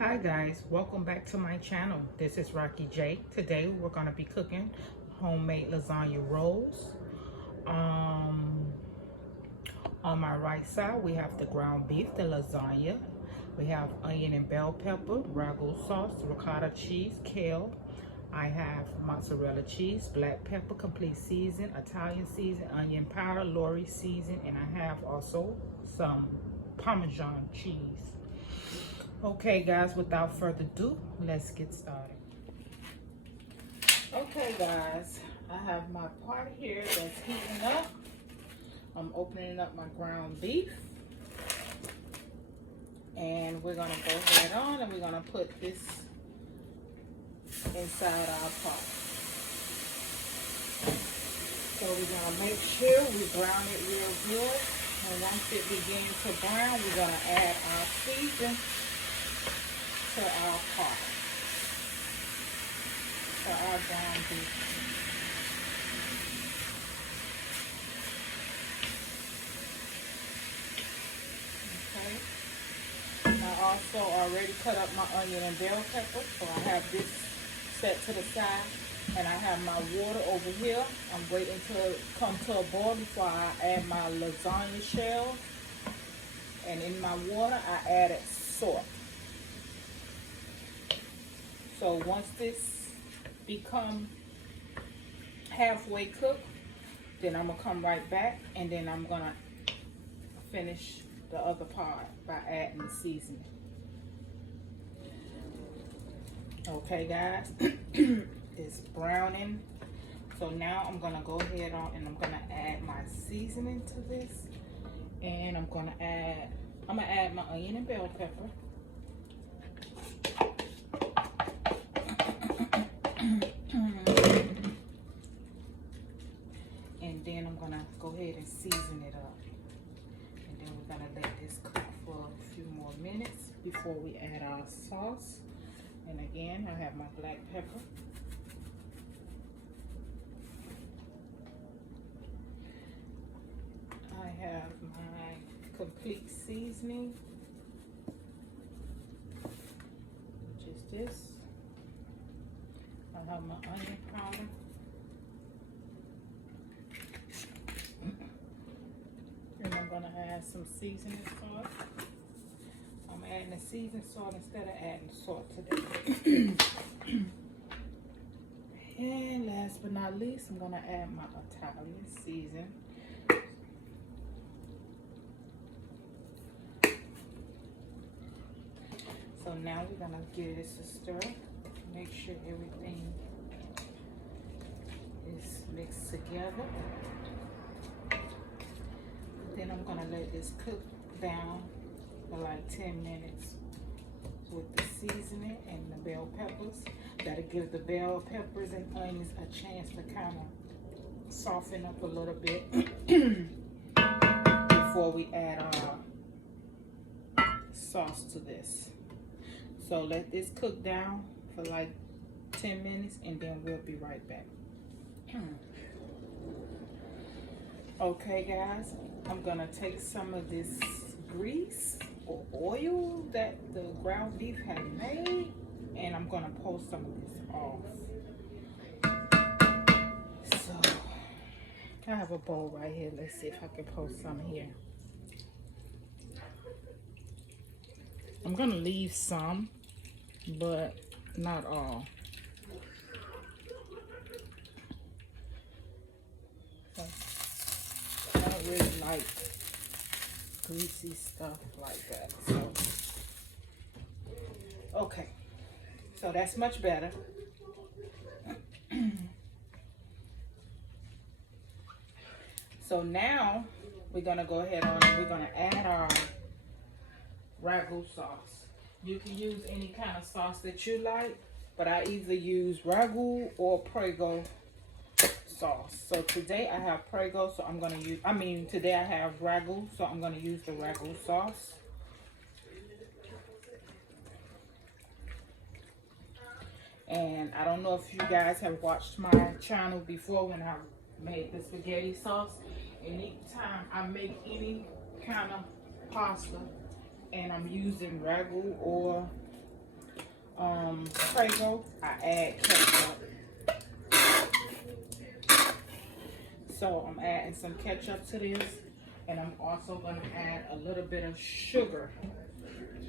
Hi guys, welcome back to my channel. This is Rocky J. Today we're going to be cooking homemade lasagna rolls. On my right side we have the ground beef, the lasagna. We have onion and bell pepper, ragu sauce, ricotta cheese, kale. I have mozzarella cheese, black pepper, complete season, Italian season, onion powder, Lawrys season, and I have also some Parmesan cheese. Okay guys, without further ado, let's get started. Okay guys, I have my pot here that's heating up. I'm opening up my ground beef. And we're gonna go ahead on and we're gonna put this inside our pot. So we're gonna make sure we brown it real good. And once it begins to brown, we're gonna add our season to our pot, to our ground beef. Okay. I also already cut up my onion and bell pepper, so I have this set to the side, and I have my water over here. I'm waiting to come to a boil before I add my lasagna shells, and in my water I added salt. So once this become halfway cooked, then I'm gonna come right back and then I'm gonna finish the other part by adding the seasoning. Okay guys, it's browning. So now I'm gonna go ahead on and I'm gonna add my seasoning to this. And I'm gonna add my onion and bell pepper. And then I'm gonna go ahead and season it up. And then we're gonna let this cook for a few more minutes before we add our sauce. And again, I have my black pepper. I have my complete seasoning, which is this. I have my onion powder. And I'm gonna add some seasoning salt. I'm adding the seasoned salt instead of adding salt today. And last but not least, I'm gonna add my Italian season. So now we're gonna give this a stir. Make sure everything is mixed together. Then I'm gonna let this cook down for like 10 minutes with the seasoning and the bell peppers. That'll give the bell peppers and onions a chance to kind of soften up a little bit before we add our sauce to this. So let this cook down for like 10 minutes and then we'll be right back. Okay guys, I'm gonna take some of this grease or oil that the ground beef had made and I'm gonna pull some of this off. So I have a bowl right here. Let's see if I can pull some here. I'm gonna leave some, but not all. I don't really like greasy stuff like that. So, okay, so that's much better. So now we're gonna go ahead on and we're gonna add our ragu sauce. You can use any kind of sauce that you like, but I either use ragu or prego sauce. So today I have prego, so I'm gonna use, today I have ragu, so I'm gonna use the ragu sauce. And I don't know if you guys have watched my channel before when I made the spaghetti sauce. Anytime I make any kind of pasta and I'm using ragu or Prego, I add ketchup. So I'm adding some ketchup to this, and I'm also going to add a little bit of sugar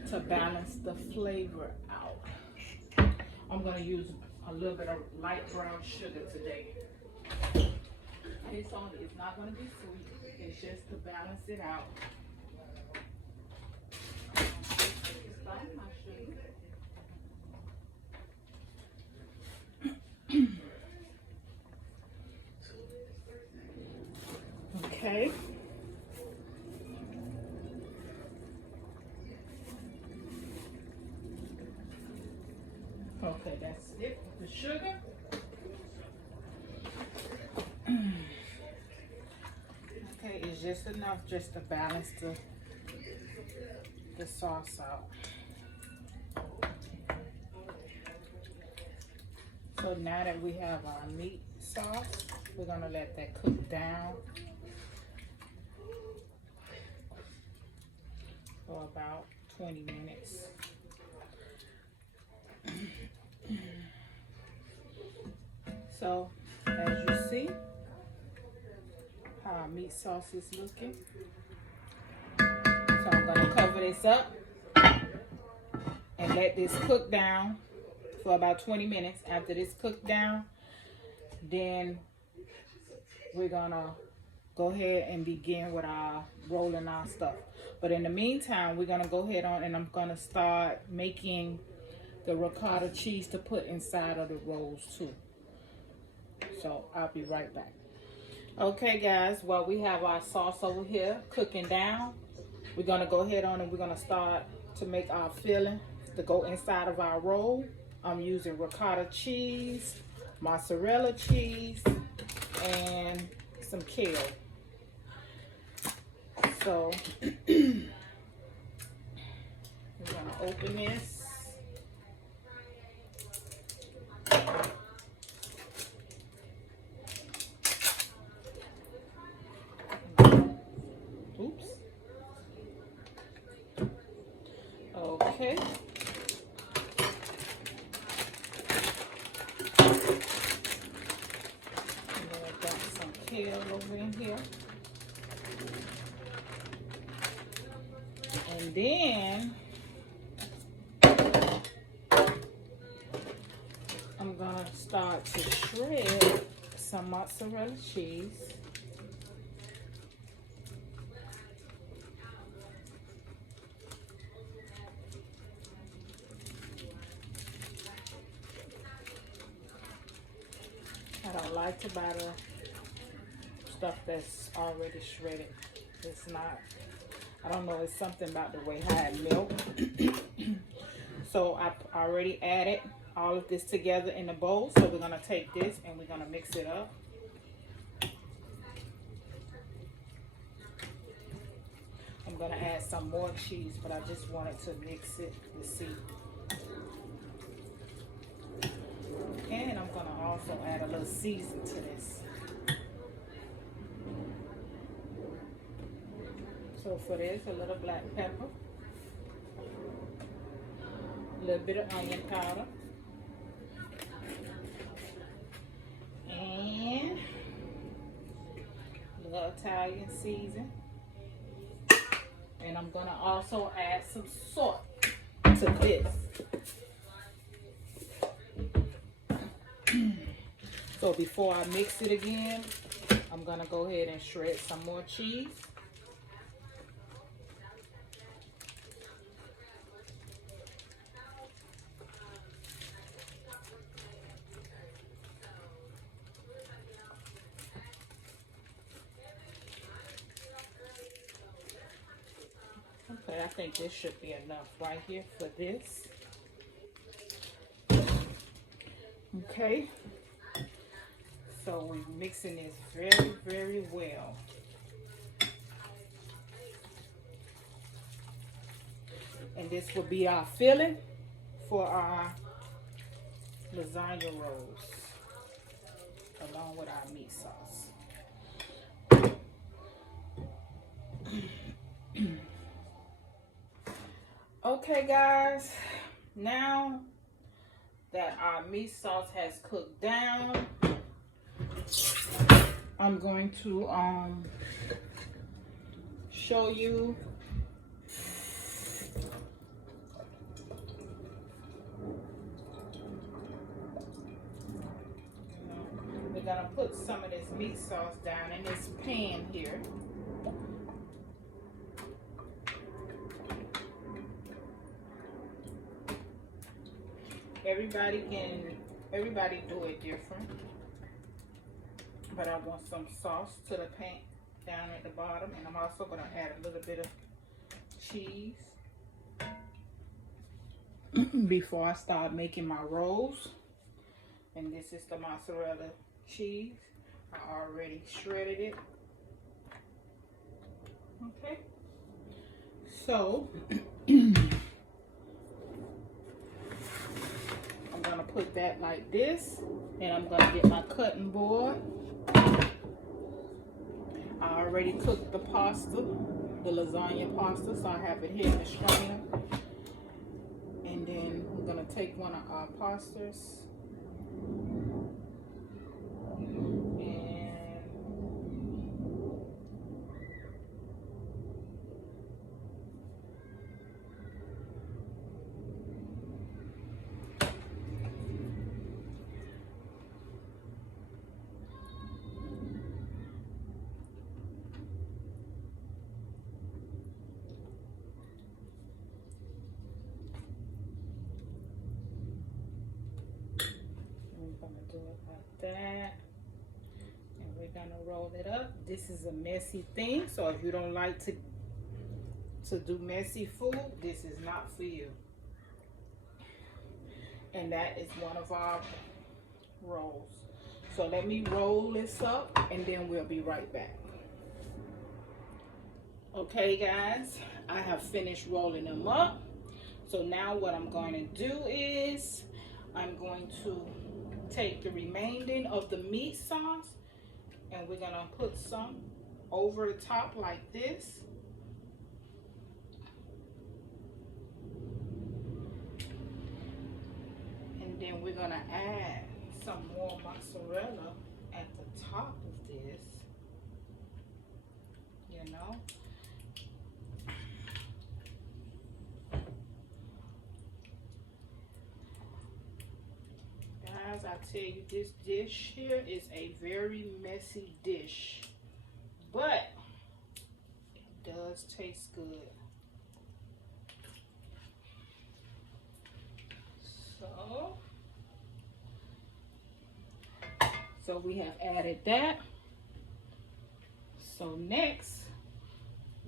to balance the flavor out. I'm going to use a little bit of light brown sugar today. It's not going to be sweet. It's just to balance it out. Okay. Okay, that's it. The sugar. Okay, it's just enough just to balance the sauce out. So now that we have our meat sauce, we're gonna let that cook down for about 20 minutes. So, as you see, how our meat sauce is looking. So I'm gonna cover this up and let this cook down for about 20 minutes. After this cooked down, then we're gonna go ahead and begin with our rolling our stuff. But in the meantime, we're gonna go ahead on and I'm gonna start making the ricotta cheese to put inside of the rolls too. So I'll be right back. Okay guys, while we have our sauce over here cooking down, we're gonna go ahead on and we're gonna start to make our filling to go inside of our roll. I'm using ricotta cheese, mozzarella cheese, and some kale. So we're gonna open this. Oops. Okay. And then I've got some kale over in here. And then I'm gonna start to shred some mozzarella cheese. I don't like to buy the stuff that's already shredded. It's not, I don't know, it's something about the way how it melts. So I already added all of this together in the bowl. So we're gonna take this and we're gonna mix it up. I'm gonna add some more cheese, but I just wanted to mix it to see. And I'm gonna also add a little season to this. So for this, a little black pepper, a little bit of onion powder, and a little Italian season. And I'm gonna also add some salt to this. So before I mix it again, I'm gonna go ahead and shred some more cheese. Okay, I think this should be enough right here for this. Okay. So we're mixing this very, very well. And this will be our filling for our lasagna rolls, along with our meat sauce. Okay guys, now that our meat sauce has cooked down, I'm going to show you we're gonna put some of this meat sauce down in this pan here. Everybody do it different, but I want some sauce to the pan down at the bottom, and I'm also going to add a little bit of cheese before I start making my rolls. And this is the mozzarella cheese. I already shredded it. Okay, so I'm gonna put that like this, and I'm gonna get my cutting board. I already cooked the pasta, the lasagna pasta, so I have it here in the strainer. And then we're gonna take one of our pastas do it like that, and we're gonna roll it up. This is a messy thing, so if you don't like to do messy food, this is not for you. And that is one of our rolls. So let me roll this up, and then we'll be right back. Okay guys, I have finished rolling them up. So now what I'm going to do is I'm going to take the remaining of the meat sauce, and we're gonna put some over the top like this. And then we're gonna add some more mozzarella at the top of this, you know. Guys, I tell you, this dish here is a very messy dish, but it does taste good. So we have added that. So next,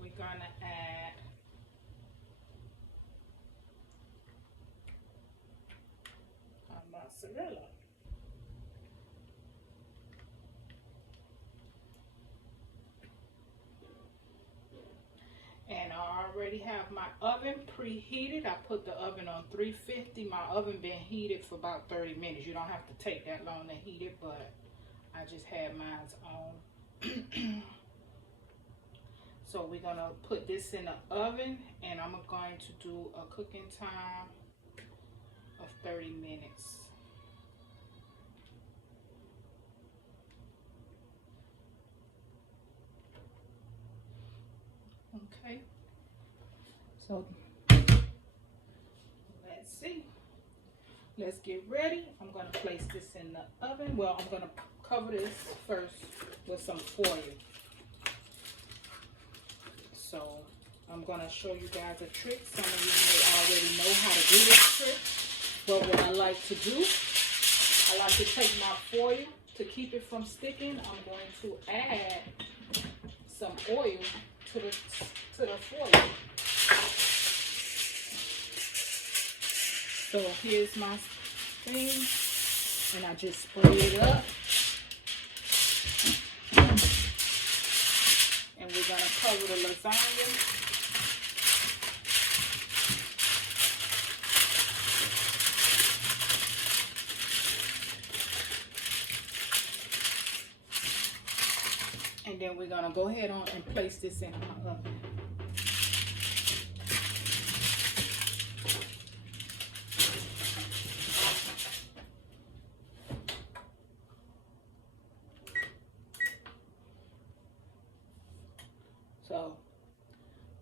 we're gonna add our mozzarella. And I already have my oven preheated. I put the oven on 350. My oven been heated for about 30 minutes. You don't have to take that long to heat it, but I just had mine on. So we're gonna put this in the oven, and I'm going to do a cooking time of 30 minutes. Okay, so let's see. Let's get ready. I'm going to place this in the oven. Well, I'm going to cover this first with some foil. So I'm going to show you guys a trick. Some of you may already know how to do this trick. But what I like to do, I like to take my foil to keep it from sticking. I'm going to add some oil to the foil. So here's my thing, and I just spray it up. And we're gonna cover the lasagna. And then we're gonna go ahead on and place this in our oven.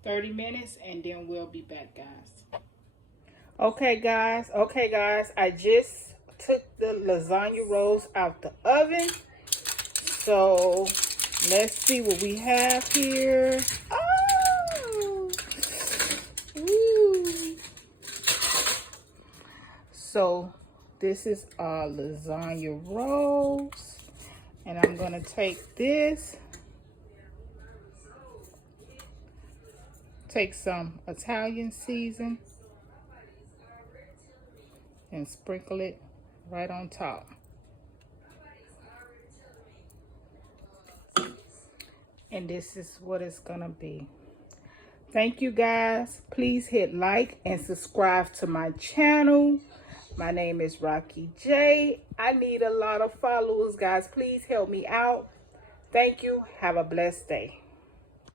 30 minutes and then we'll be back, guys. Okay guys, I just took the lasagna rolls out the oven. So let's see what we have here. Oh, ooh. So this is our lasagna rolls, and I'm gonna take this, take some Italian season and sprinkle it right on top. And this is what it's gonna be. Thank you guys. Please hit like and subscribe to my channel. My name is Rocky J. I need a lot of followers, guys. Please help me out. Thank you. Have a blessed day.